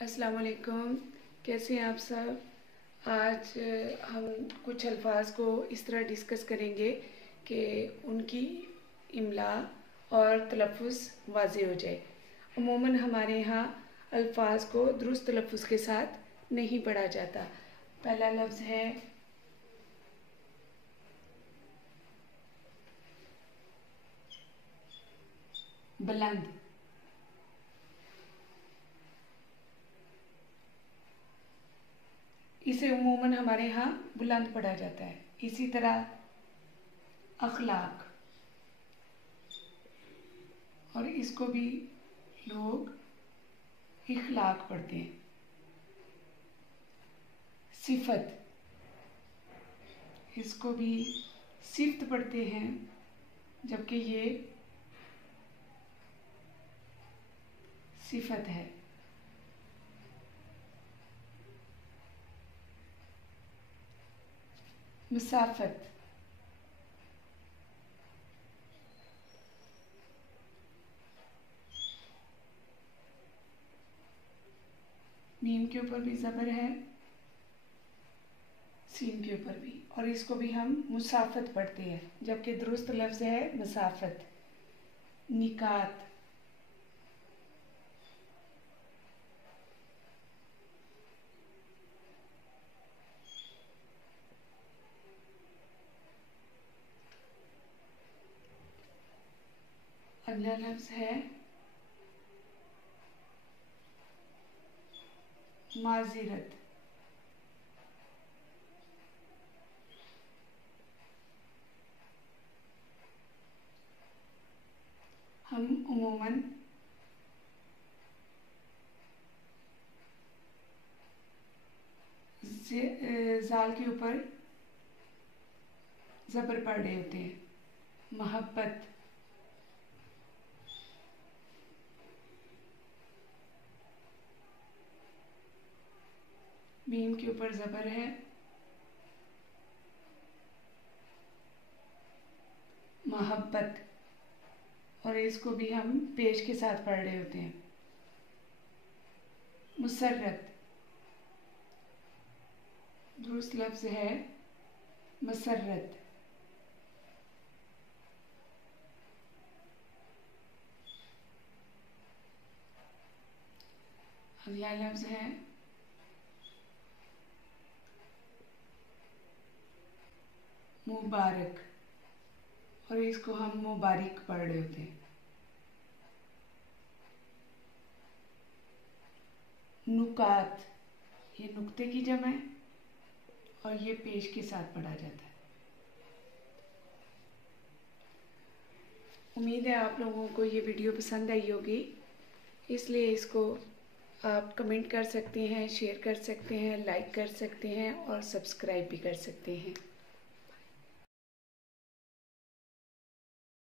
अस्सलाम वालेकुम। कैसे हैं आप सब। आज हम कुछ अल्फाज को इस तरह डिस्कस करेंगे कि उनकी इमला और तलफ़ुज़ वाज़ेह हो जाए। अमूमन हमारे यहाँ अल्फाज को दुरुस्त तलफ़ुज़ के साथ नहीं पढ़ा जाता। पहला लफ्ज़ है बुलंद। इसे अमूमन हमारे यहाँ बुलंद पढ़ा जाता है। इसी तरह अखलाक, और इसको भी लोग इखलाक पढ़ते हैं। सिफत, इसको भी सिफ्त पढ़ते हैं, जबकि ये सिफत है। मुसाफत, मीम के ऊपर भी ज़बर है, सीन के ऊपर भी, और इसको भी हम मुसाफत पढ़ते हैं, जबकि दुरुस्त लफ्ज़ है मुसाफत। निकात, अगला लफ्ज़ है माज़िरत। हम उमूमन ज़ाल के ऊपर ज़बर पढ़ रहे होते हैं। मोहब्बत, मीम के ऊपर ज़बर है, मोहब्बत, और इसको भी हम पेश के साथ पढ़ रहे होते हैं। मुसर्रत, दुरुस्त लफ्ज़ है मसर्रत। अगला लफ्ज़ है मुबारक, और इसको हम मुबारिक पढ़ रहे होते हैं। नुकात, ये नुक्ते की जमा है और ये पेश के साथ पढ़ा जाता है। उम्मीद है आप लोगों को ये वीडियो पसंद आई होगी, इसलिए इसको आप कमेंट कर सकते हैं, शेयर कर सकते हैं, लाइक कर सकते हैं और सब्सक्राइब भी कर सकते हैं।